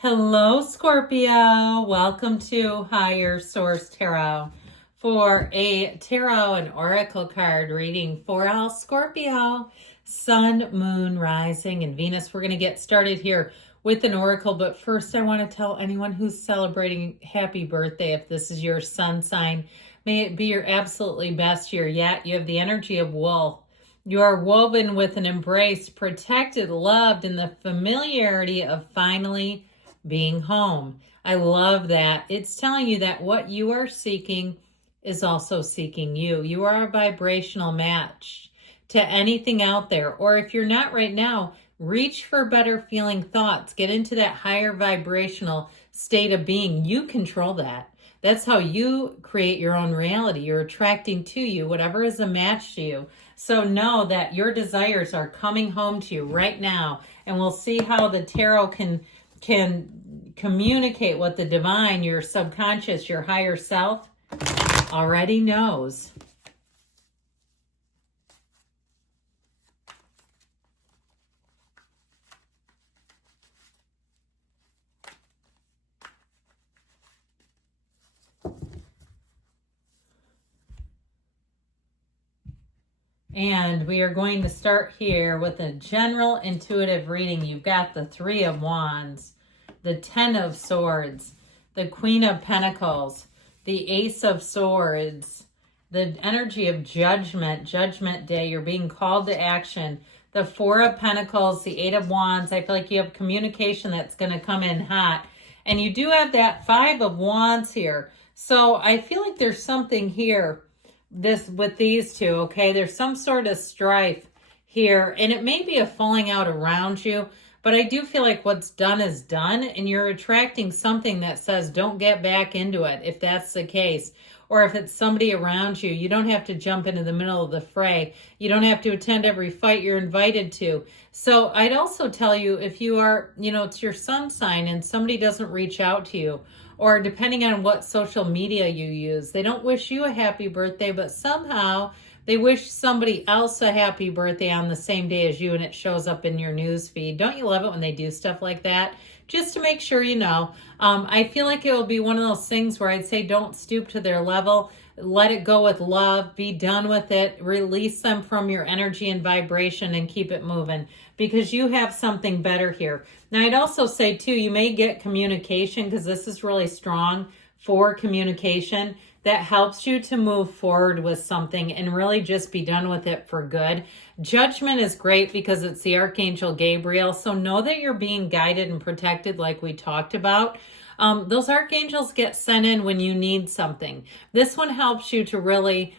Hello, Scorpio. Welcome to Higher Source Tarot for a tarot and oracle card reading for all Scorpio, Sun, Moon, Rising, and Venus. We're going to get started here with an oracle, but first I want to tell anyone who's celebrating happy birthday. If this is your sun sign, may it be your absolutely best year yet. You have the energy of wool. You are woven with an embrace, protected, loved, and the familiarity of finally being home. I love that. It's telling you that what you are seeking is also seeking you. You are a vibrational match to anything out there. Or if you're not right now, reach for better feeling thoughts. Get into that higher vibrational state of being. You control that. That's how you create your own reality. You're attracting to you whatever is a match to you. So know that your desires are coming home to you right now. And we'll see how the tarot can communicate what the divine, your subconscious, your higher self already knows. And we are going to start here with a general intuitive reading. You've got the Three of Wands, the Ten of Swords, the Queen of Pentacles, the Ace of Swords, the energy of Judgment Day. You're being called to action. The Four of Pentacles, the Eight of Wands. I feel like you have communication that's going to come in hot. And you do have that Five of Wands here. So I feel like there's something here with these two, okay? There's some sort of strife here, and it may be a falling out around you, but I do feel like what's done is done, and you're attracting something that says don't get back into it if that's the case. Or if it's somebody around you, you don't have to jump into the middle of the fray. You don't have to attend every fight you're invited to. So I'd also tell you, if you are, it's your sun sign and somebody doesn't reach out to you, or depending on what social media you use, they don't wish you a happy birthday, but somehow they wish somebody else a happy birthday on the same day as you, and it shows up in your news feed. Don't you love it when they do stuff like that? Just to make sure you know. I feel like it will be one of those things where I'd say don't stoop to their level. Let it go with love. Be done with it. Release them from your energy and vibration and keep it moving, because you have something better here. Now, I'd also say, too, you may get communication, because this is really strong for communication, that helps you to move forward with something and really just be done with it for good. Judgment is great because it's the Archangel Gabriel. So know that you're being guided and protected like we talked about. Those archangels get sent in when you need something. This one helps you to really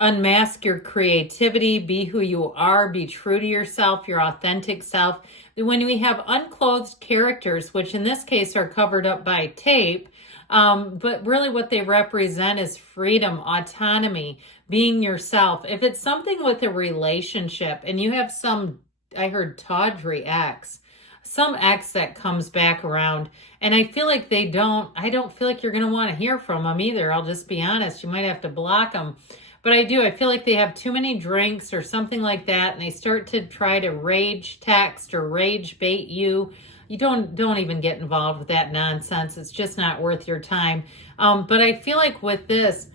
unmask your creativity, be who you are, be true to yourself, your authentic self. When we have unclothed characters, which in this case are covered up by tape, but really what they represent is freedom, autonomy, being yourself. If it's something with a relationship and you have some, I heard tawdry ex, some ex that comes back around, and I feel like I don't feel like you're going to want to hear from them either. I'll just be honest. You might have to block them. But I feel like they have too many drinks or something like that, and they start to try to rage text or rage bait you. You don't even get involved with that nonsense. It's just not worth your time. But I feel like with this,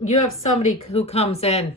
you have somebody who comes in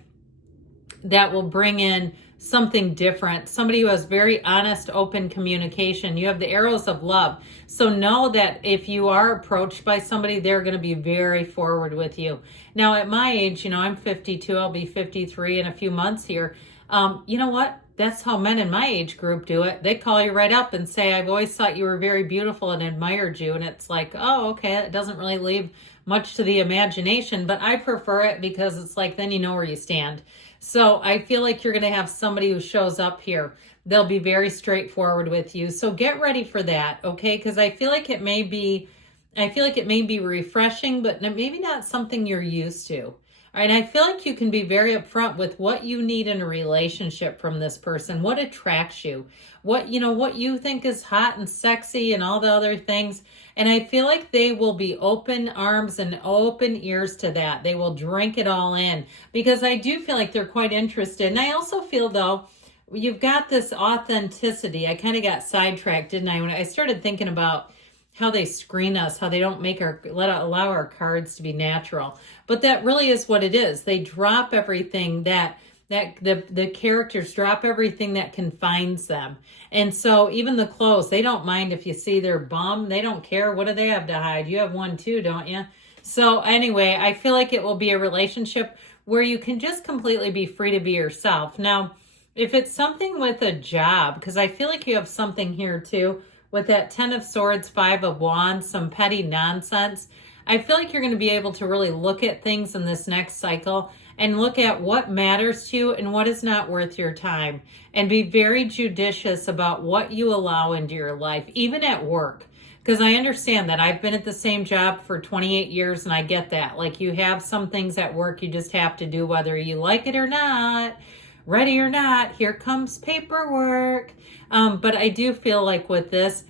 that will bring in something different, somebody who has very honest, open communication. You have the arrows of love. So know that if you are approached by somebody, they're going to be very forward with you. Now, at my age, I'm 52, I'll be 53 in a few months here. You know what? That's how men in my age group do it. They call you right up and say, I've always thought you were very beautiful and admired you. And it's like, oh, okay, it doesn't really leave much to the imagination, but I prefer it because it's like, then you know where you stand. So I feel like you're going to have somebody who shows up here. They'll be very straightforward with you. So get ready for that, okay? Because I feel like it may be refreshing, but maybe not something you're used to. All right, I feel like you can be very upfront with what you need in a relationship from this person, what attracts you, what you think is hot and sexy and all the other things. And I feel like they will be open arms and open ears to that. They will drink it all in, because I do feel like they're quite interested. And I also feel, though, you've got this authenticity. I kind of got sidetracked, didn't I? When I started thinking about how they screen us, how they don't allow our cards to be natural. But that really is what it is. They drop everything that the characters drop everything that confines them. And so even the clothes, they don't mind if you see their bum. They don't care. What do they have to hide? You have one too, don't you? So anyway, I feel like it will be a relationship where you can just completely be free to be yourself. Now, if it's something with a job, because I feel like you have something here too, with that 10 of Swords, 5 of Wands, some petty nonsense, I feel like you're going to be able to really look at things in this next cycle and look at what matters to you and what is not worth your time, and be very judicious about what you allow into your life, even at work. Because I understand that I've been at the same job for 28 years and I get that. Like, you have some things at work you just have to do whether you like it or not. Ready or not, here comes paperwork. But I do feel like with this,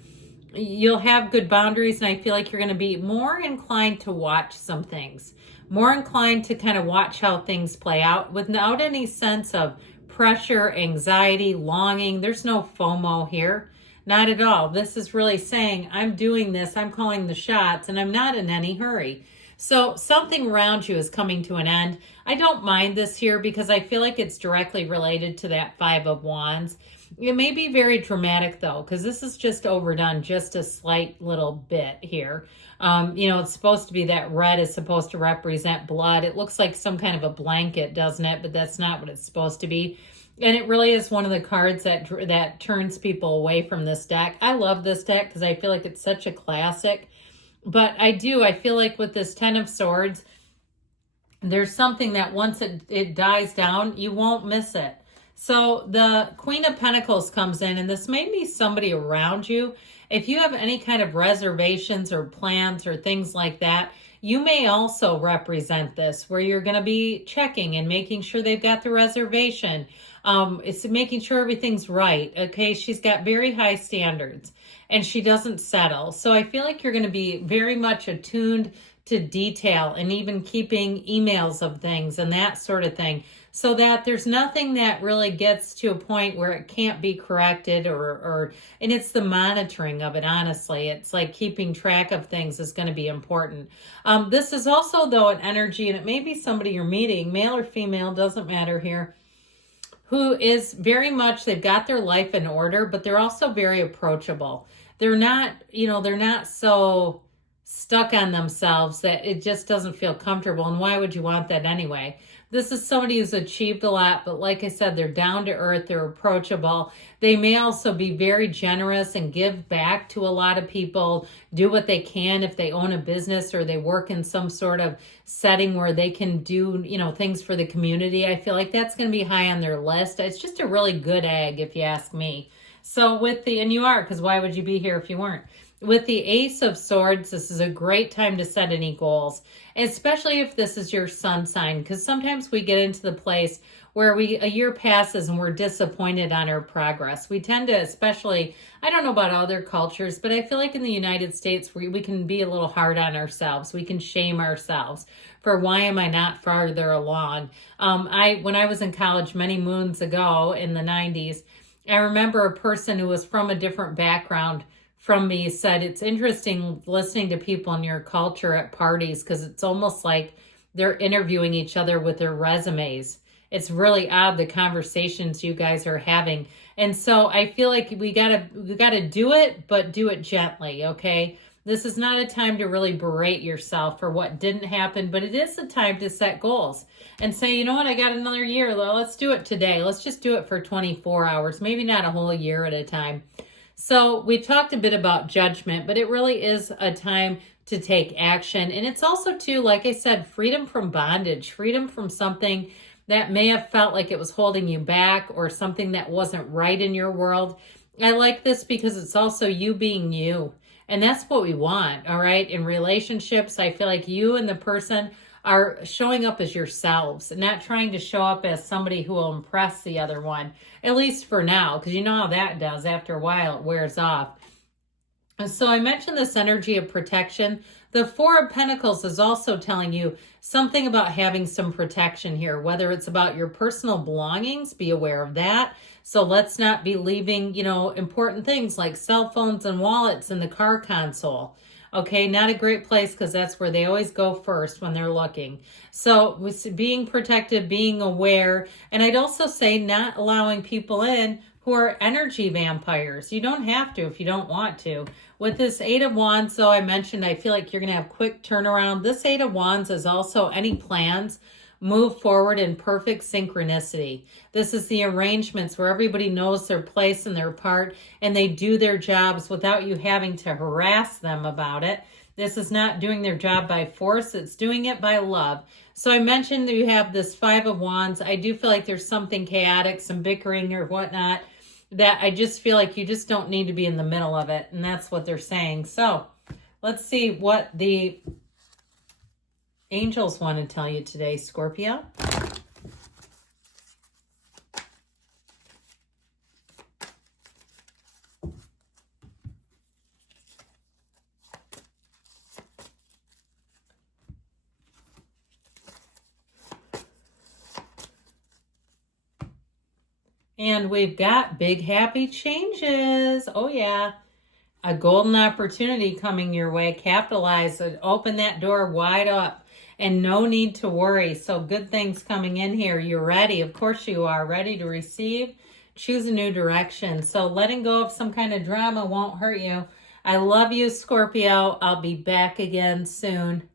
you'll have good boundaries, and I feel like you're going to be more inclined to watch some things, more inclined to kind of watch how things play out without any sense of pressure, anxiety, longing. There's no FOMO here. Not at all. This is really saying, I'm doing this, I'm calling the shots, and I'm not in any hurry. So something around you is coming to an end. I don't mind this here because I feel like it's directly related to that 5 of Wands. It may be very dramatic though, because this is just overdone just a slight little bit here. It's supposed to be that red is supposed to represent blood. It looks like some kind of a blanket, doesn't it? But that's not what it's supposed to be. And it really is one of the cards that turns people away from this deck. I love this deck because I feel like it's such a classic. But I feel like with this 10 of Swords, there's something that once it dies down, you won't miss it. So the Queen of Pentacles comes in, and this may be somebody around you. If you have any kind of reservations or plans or things like that, you may also represent this, where you're going to be checking and making sure they've got the reservation. It's making sure everything's right. Okay, she's got very high standards and she doesn't settle. So I feel like you're going to be very much attuned to detail and even keeping emails of things and that sort of thing, so that there's nothing that really gets to a point where it can't be corrected and it's the monitoring of it, honestly. It's like keeping track of things is going to be important. This is also, though, an energy, and it may be somebody you're meeting, male or female, doesn't matter here, who is very much, they've got their life in order, but they're also very approachable. They're not so stuck on themselves that it just doesn't feel comfortable. And why would you want that anyway? This is somebody who's achieved a lot, but like I said, they're down to earth, they're approachable. They may also be very generous and give back to a lot of people, do what they can if they own a business or they work in some sort of setting where they can do, things for the community. I feel like that's going to be high on their list. It's just a really good egg, if you ask me. So and you are, because why would you be here if you weren't? With the Ace of Swords, this is a great time to set any goals, especially if this is your sun sign, because sometimes we get into the place where a year passes and we're disappointed on our progress. We tend to, especially, I don't know about other cultures, but I feel like in the United States, we can be a little hard on ourselves. We can shame ourselves for why am I not farther along? When I was in college many moons ago in the 90s, I remember a person who was from a different background from me said, it's interesting listening to people in your culture at parties because it's almost like they're interviewing each other with their resumes. It's really odd, the conversations you guys are having. And so I feel like we gotta do it, but do it gently, okay? This is not a time to really berate yourself for what didn't happen, but it is a time to set goals and say, you know what, I got another year. Let's do it today. Let's just do it for 24 hours, maybe not a whole year at a time. So we talked a bit about judgment, but it really is a time to take action. And it's also, too, like I said, freedom from bondage, freedom from something that may have felt like it was holding you back or something that wasn't right in your world. I like this because it's also you being you. And that's what we want, all right? In relationships, I feel like you and the person are showing up as yourselves, not trying to show up as somebody who will impress the other one, at least for now, because you know how that does. After a while, it wears off. So I mentioned this energy of protection. The Four of Pentacles is also telling you something about having some protection here, whether it's about your personal belongings, be aware of that. So let's not be leaving, important things like cell phones and wallets in the car console. Okay, not a great place because that's where they always go first when they're looking. So with being protective, being aware, and I'd also say not allowing people in who are energy vampires. You don't have to if you don't want to. With this Eight of Wands, though, I mentioned I feel like you're going to have quick turnaround. This Eight of Wands is also any plans move forward in perfect synchronicity. This is the arrangements where everybody knows their place and their part, and they do their jobs without you having to harass them about it. This is not doing their job by force. It's doing it by love. So I mentioned that you have this Five of Wands. I do feel like there's something chaotic, some bickering or whatnot, that I just feel like you just don't need to be in the middle of it. And that's what they're saying. So let's see what the angels want to tell you today, Scorpio. And we've got big happy changes. Oh yeah. A golden opportunity coming your way. Capitalize it. Open that door wide up. And no need to worry. So good things coming in here. You're ready. Of course you are. Ready to receive. Choose a new direction. So letting go of some kind of drama won't hurt you. I love you, Scorpio. I'll be back again soon.